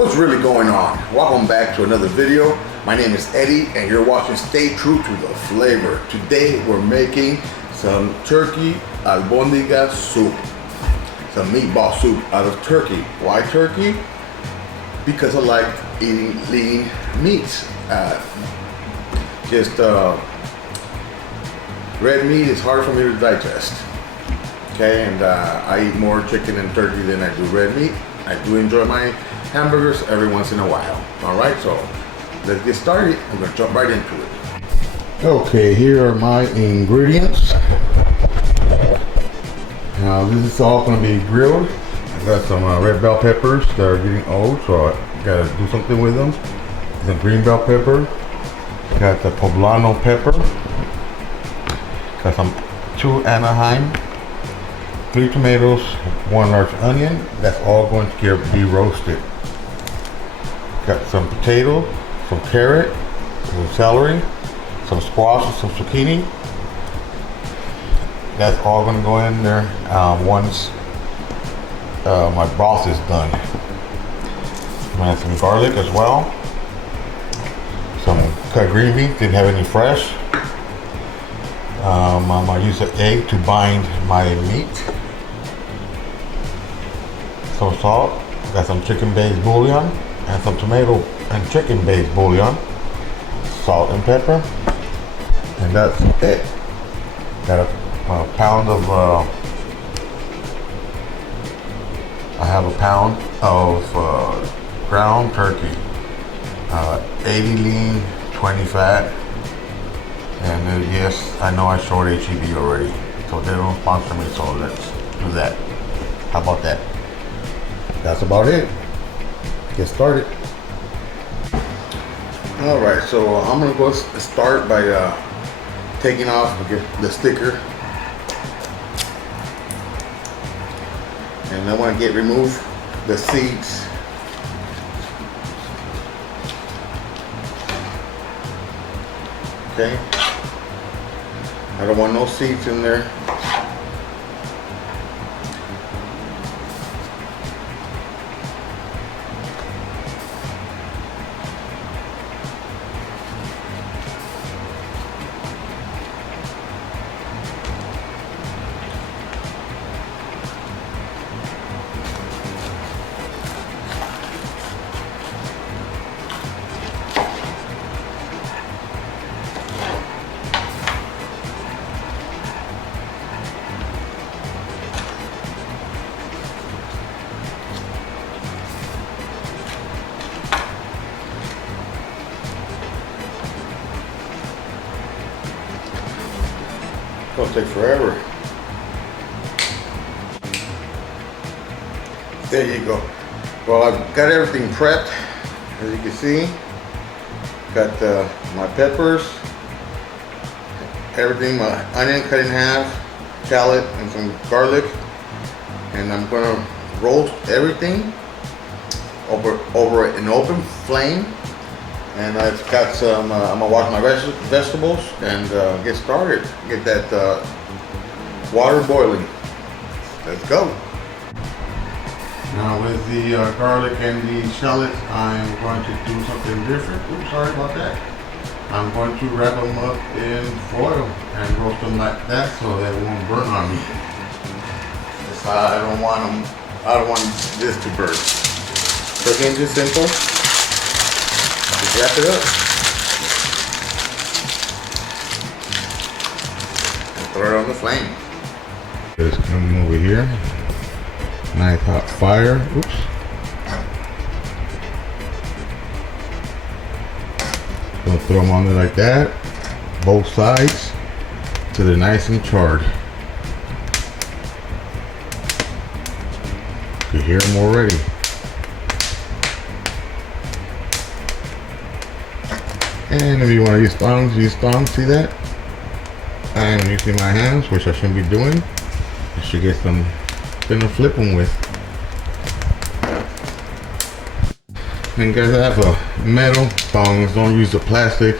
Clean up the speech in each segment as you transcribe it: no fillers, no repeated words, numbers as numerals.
What's really going on? Welcome back to another video. My name is Eddie and you're watching Stay True to the Flavor. Today we're making some turkey Albondigas soup. Some meatball soup out of turkey. Why turkey? Because I like eating lean meats. Red meat is hard for me to digest. Okay, and I eat more chicken and turkey than I do red meat. I do enjoy my hamburgers every once in a while. All right, so let's get started. I'm gonna jump right into it. Okay, here are my ingredients. Now this is all gonna be grilled. I got some red bell peppers that are getting old, so I gotta do something with them. Some green bell pepper. Got the poblano pepper. Got some 2 Anaheim. 3 tomatoes, 1 large onion. That's all going to be roasted. Got some potato, some carrot, some celery, some squash, and some zucchini. That's all going to go in there once my broth is done. I'm gonna add some garlic as well. Some cut green beans, didn't have any fresh. I'm gonna use an egg to bind my meat. Some salt, got some chicken-based bouillon, and some tomato and chicken-based bouillon, salt and pepper, and that's it. Got a pound of, I have a pound of ground turkey, 80 lean, 20 fat, and yes, I know I showed HEB already, so they don't sponsor me, so let's do that. How about that? That's about it. Get started. All right, so I'm gonna go start by taking off the sticker, and I want to remove the seeds. Okay, I don't want no seeds in there. It'll take forever. There you go. Well, I've got everything prepped, as you can see. Got my peppers, everything, my onion cut in half, shallot, and some garlic. And I'm gonna roast everything over an open flame. And I've got some, I'm gonna wash my vegetables and get started. Get that water boiling. Let's go. Now with the garlic and the shallot, I'm going to do something different. Oops, sorry about that. I'm going to wrap them up in foil and roast them like that so that it won't burn on me. I don't want this to burn. So again, just simple. Just wrap it up and throw it on the flame. Just come over here. Nice hot fire. Oops. Gonna throw them on there like that. Both sides till they're nice and charred. You hear them already. And if you want to use tongs, use tongs. See that? I'm using my hands, which I shouldn't be doing. I should get some thing to flip them with. And guys, I have a metal tongs. Don't use the plastic.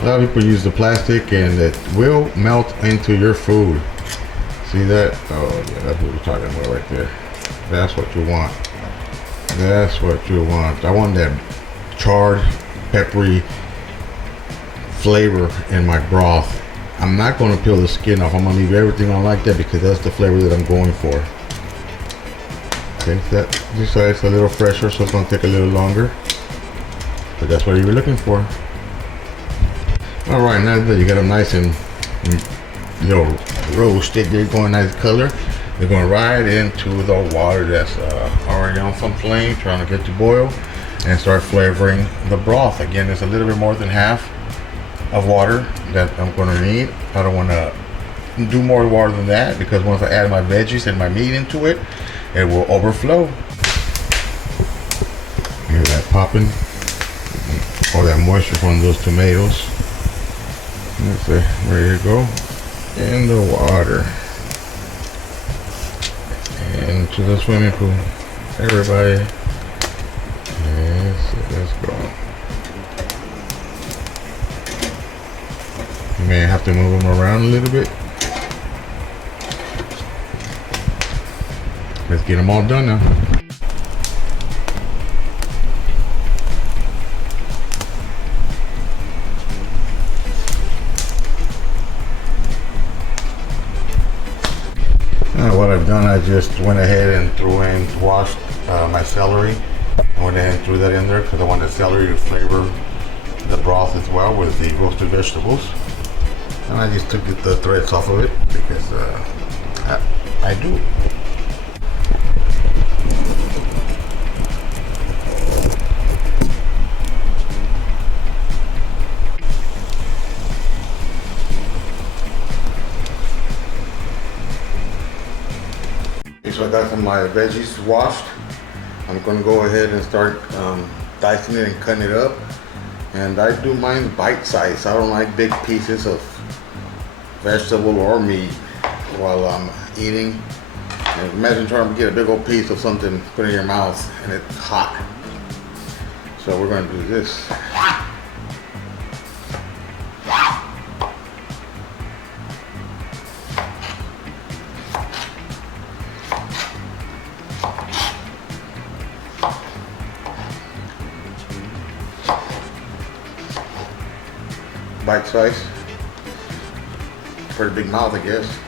A lot of people use the plastic, and it will melt into your food. See that? Oh yeah, that's what we're talking about right there. That's what you want. That's what you want. I want that charred, peppery flavor in my broth. I'm not going to peel the skin off. I'm going to leave everything on like that because that's the flavor that I'm going for. Okay, that this side's a little fresher, so it's going to take a little longer. But that's what you were looking for. All right, now that you got them nice and little roasted, they're going nice color. They're going right into the water that's already on some flame, trying to get to boil, and start flavoring the broth. Again, there's a little bit more than half of water that I'm going to need. I don't want to do more water than that because once I add my veggies and my meat into it, it will overflow. Hear that popping? All that moisture from those tomatoes. Let's see, ready to go in the water. Into the swimming pool. Everybody. Let's go. You may have to move them around a little bit. Let's get them all done now. What I've done, I just went ahead and washed my celery. I went ahead and threw that in there because I want the celery to flavor the broth as well with the roasted vegetables. And I just took the threads off of it because I do. So I got some of my veggies washed. I'm going to go ahead and start dicing it and cutting it up. And I do mine bite size. I don't like big pieces of vegetable or meat while I'm eating. And imagine trying to get a big old piece of something, put it in your mouth, and it's hot. So we're going to do this. Bite size. Pretty big mouth, I guess.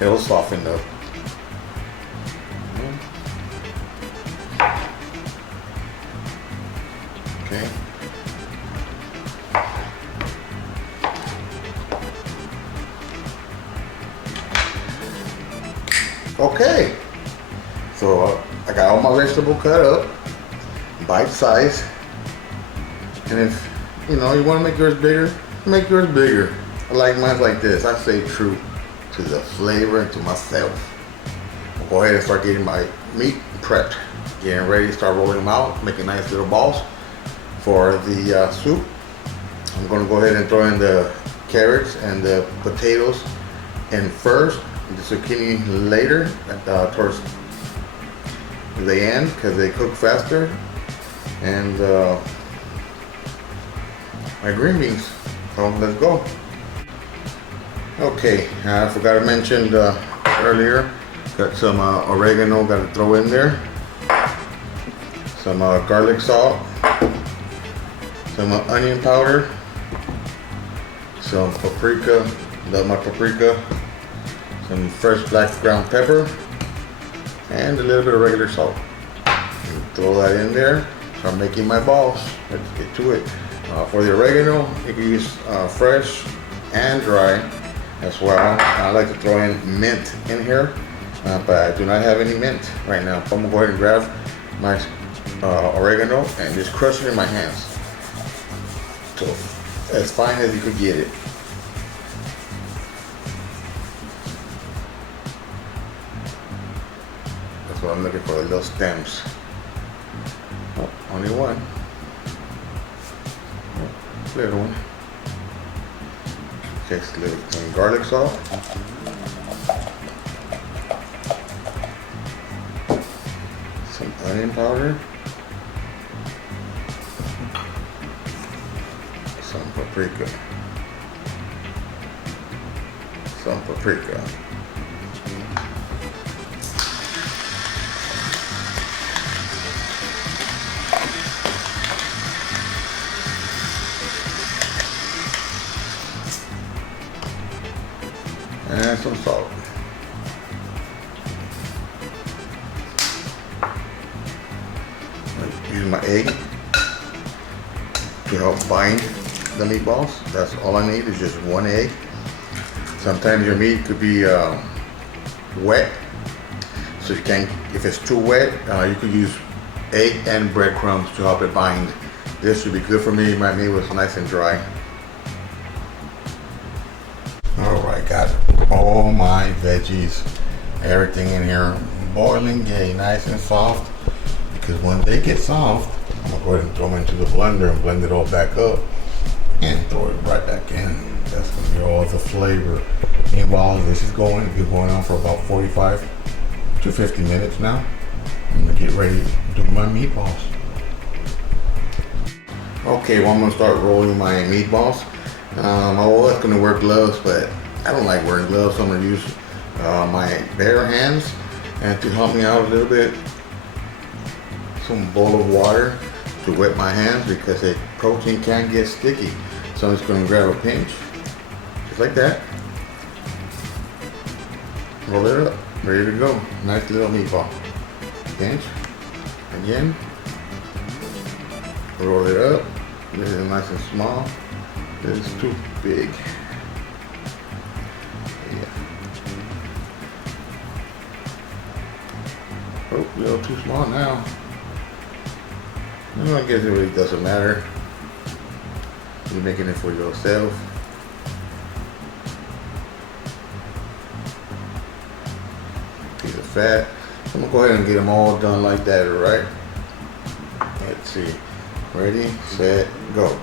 It'll soften up. Okay. Okay. So I got all my vegetable cut up, bite size, and if you know, you want to make yours bigger, make yours bigger. I like mine like this. I stay true to the flavor and to myself. I'll go ahead and start getting my meat prepped. Getting ready to start rolling them out, making nice little balls for the soup. I'm going to go ahead and throw in the carrots and the potatoes in first, the zucchini later, towards the end because they cook faster. And my green beans. So let's go. Okay, I forgot to mention earlier, got some oregano, got to throw in there. Some garlic salt, some onion powder, some paprika, love my paprika, some fresh black ground pepper, and a little bit of regular salt. Throw that in there. Start making my balls. Let's get to it. For the oregano, you can use fresh and dry as well. I like to throw in mint in here, but I do not have any mint right now. So I'm gonna go ahead and grab my oregano and just crush it in my hands. So as fine as you could get it. That's what I'm looking for, the little stems. Oh, only one. Little one. Okay, some garlic salt. Some onion powder. Some paprika. Some paprika. and some salt. Use my egg to help bind the meatballs. That's all I need is just one egg. Sometimes your meat could be wet, so you can't. If it's too wet, you could use egg and breadcrumbs to help it bind. This would be good for me. My meat was nice and dry. All right, got all my veggies, everything in here boiling, getting nice and soft. Because when they get soft, I'm gonna go ahead and throw them into the blender and blend it all back up and throw it right back in. That's gonna be all the flavor. Meanwhile, this is going to be going on for about 45 to 50 minutes now. I'm gonna get ready to do my meatballs. Okay, well I'm gonna start rolling my meatballs. I was gonna wear gloves, but I don't like wearing gloves, so I'm gonna use my bare hands. And to help me out a little bit, some bowl of water to wet my hands because the protein can get sticky. So I'm just going to grab a pinch, just like that. Roll it up, ready to go. Nice little meatball. Pinch, again. Roll it up. This is nice and small. This is too big. Yeah. Oh, a little too small now. I guess it really doesn't matter. You're making it for yourself. Piece of fat. So I'm gonna go ahead and get them all done like that, alright? Let's see. Ready, set, go.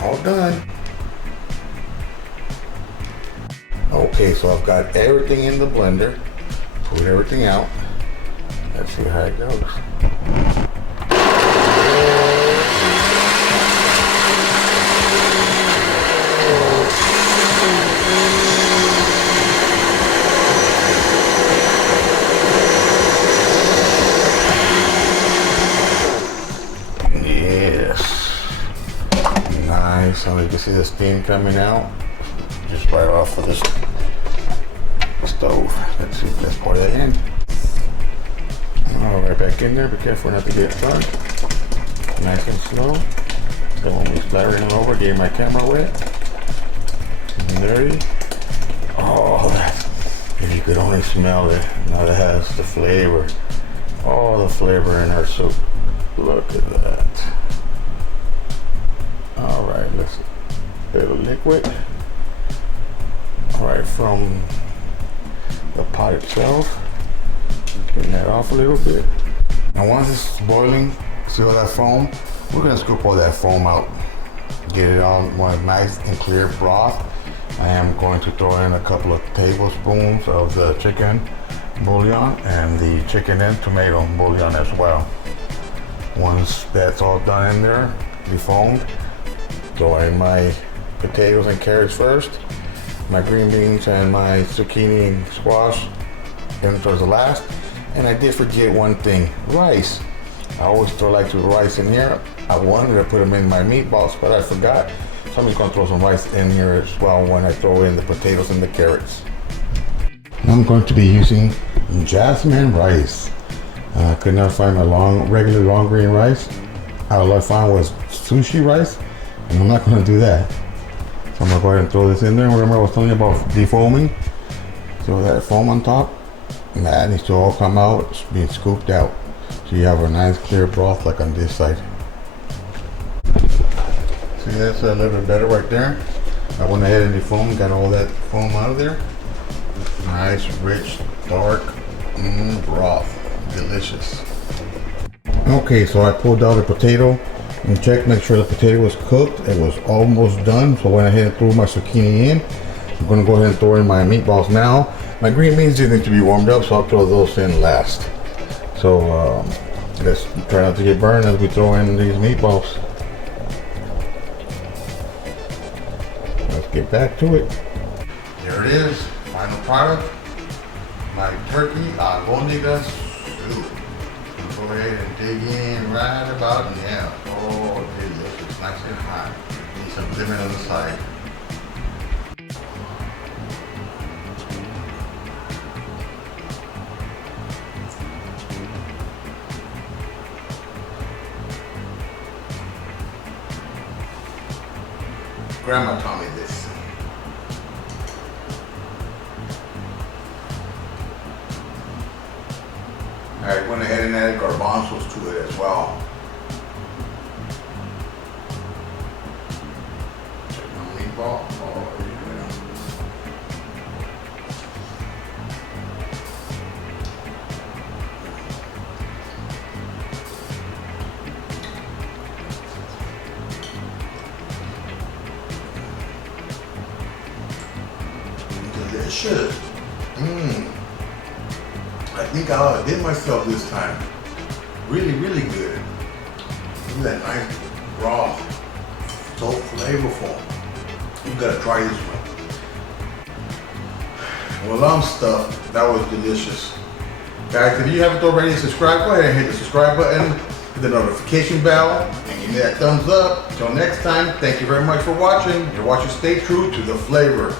All done. Okay, so I've got everything in the blender. Pull everything out. Let's see how it goes. Yes. Nice. So you can see the steam coming out just right off of this stove. Let's see, let's pour that in. All right, back in there. Be careful not to get burnt. Nice and slow. Don't want me splattering over. Getting my camera wet. And there you. Oh, that. If you could only smell it. Now that has the flavor. All the flavor in our soup. Look at that. All right, let's get a little liquid. All right, from the pot itself. Getting that off a little bit. Now once it's boiling, see all that foam? We're gonna scoop all that foam out. Get it all one nice and clear broth. I am going to throw in a couple of tablespoons of the chicken bouillon and the chicken and tomato bouillon as well. Once that's all done in there, defoamed, throw in my potatoes and carrots first, my green beans and my zucchini and squash then towards the last. And I did forget one thing, rice. I always throw like the rice in here. I wanted to put them in my meatballs, but I forgot. So I'm just gonna throw some rice in here as well when I throw in the potatoes and the carrots. I'm going to be using jasmine rice. I could not find my regular long grain rice. All I found was sushi rice, and I'm not gonna do that. So I'm gonna go ahead and throw this in there. Remember I was telling you about defoaming? So that foam on top, that needs to all come out. It's being scooped out. So you have a nice clear broth like on this side. See, that's a little bit better right there. I went ahead and defoamed, got all that foam out of there. Nice, rich, dark broth. Delicious. Okay, so I pulled out the potato and checked, make sure the potato was cooked. It was almost done, so I went ahead and threw my zucchini in. I'm gonna go ahead and throw in my meatballs now. My green beans didn't need to be warmed up, so I'll throw those in last. So let's try not to get burned as we throw in these meatballs. Let's get back to it. There it is, final product. My turkey Albondigas soup. Go ahead and dig in right about now. Oh, delicious, nice and hot. Need some lemon on the side. Grandma taught me this. I went ahead and added garbanzos to it as well. Check my meatball. Oh, yeah. Delicious. I think I outdid myself this time. Really, really good. Look at that nice broth. So flavorful. You gotta try this one. Well, I'm stuffed. That was delicious. Guys, if you haven't already subscribed, go ahead and hit the subscribe button, hit the notification bell, and give me that thumbs up. Until next time, thank you very much for watching. Your watchers stay true to the flavor.